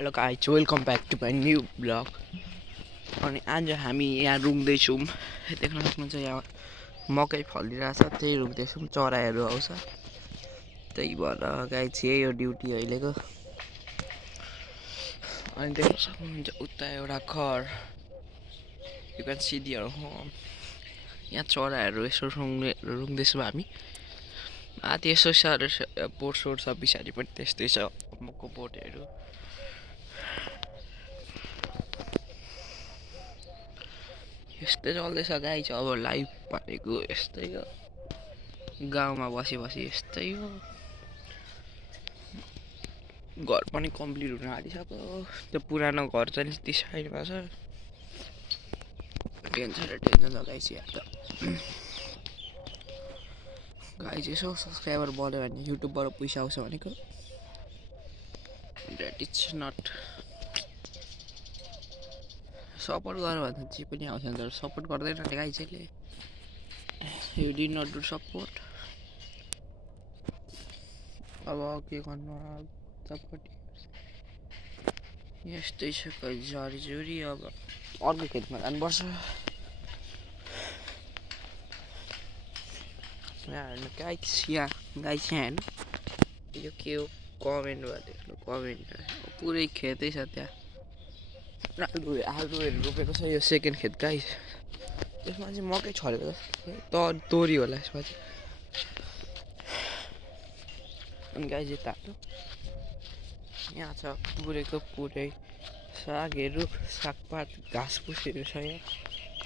Hello guys welcome back to my new blog. अनि आज हामी यहाँ रुँग्दैछौँ। देख्न सक्नुहुन्छ यहाँ मकै फलिरहेछ, त्यही रुँग्दैछौँ। चराहरू आउँछ, त्यही भएर गाइज यही हो ड्युटी अहिलेको। अनि देख्न सक्नुहुन्छ उता एउटा घर, you can see there home. यहाँ चराहरू यसो रुँग्दैछौँ हामी। माथि यसो साह्रो बोटसोट छ, पछाडि पनि त्यस्तै छ मको बोटहरू। यस्तै चल्दैछ गाइज, अब लाइफ भनेको यस्तै हो। गाउँमा बसी यस्तै हो। घर पनि कम्प्लिट हुन आँटिसक्यो। त्यो पुरानो घर चाहिँ त्यस साइडमा छ। टेन्सन छ गाइज। यहाँ त गाइज यसो सब्सक्राइबर बढ्यो भने युट्युबबाट पैसा आउँछ भनेको। द्याट इज नट सपोर्ट गर्यो भने जे पनि आउँछ नि, तर सपोर्ट गर्दैन नि गाइज यसले। You did not do support. अब के गर्नु, सबपट्टि यस्तै छ झरीझुरी। अब अर्को खेतमा जानुपर्छ। यहाँ हेर्नु गाइज, यहाँ हेर्नु, यो के हो कमेन्ट गरेर कमेन्ट। पुरै खेतै छ त्यहाँ। आलुहरू रोपेको छ। यो सेकेन्ड खेत गाइज, त्यसमा चाहिँ मकै छरेको छ। तोरी होला यसमा चाहिँ। अनि गाइज यता यहाँ छ पुरैको पुरै सागहरू, सागपात, घाँसफुसहरू छ। यहाँ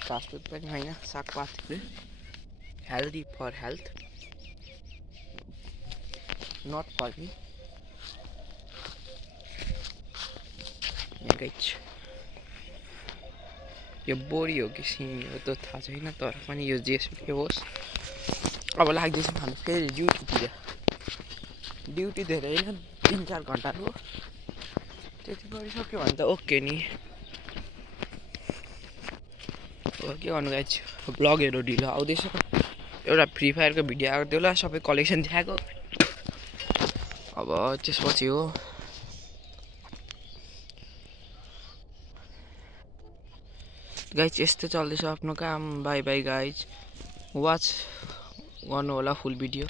घाँसफुस पनि होइन, सागपातहरू। Healthy for health, not for me. Guys यो बोरी हो कि सिमी हो त्यो थाहा छैन, तर पनि यो जेसुकै होस्। अब लाग्दैछौँ हामी फेरि ड्युटीतिर। ड्युटी धेरै होइन, 3-4 घन्टाको। त्यति गरिसक्यो भने त ओके नि। अब के गर्नु गाइज, ब्लगहरू ढिलो आउँदैछ। एउटा फ्री फायरको भिडियो आएको थियो होला, सबै कलेक्सन देखाएको। अब त्यसपछि हो गाइज, यस्तै चल्दैछ आफ्नो काम। बाई बाई गाइज, वाच गर्नु होला फुल भिडियो।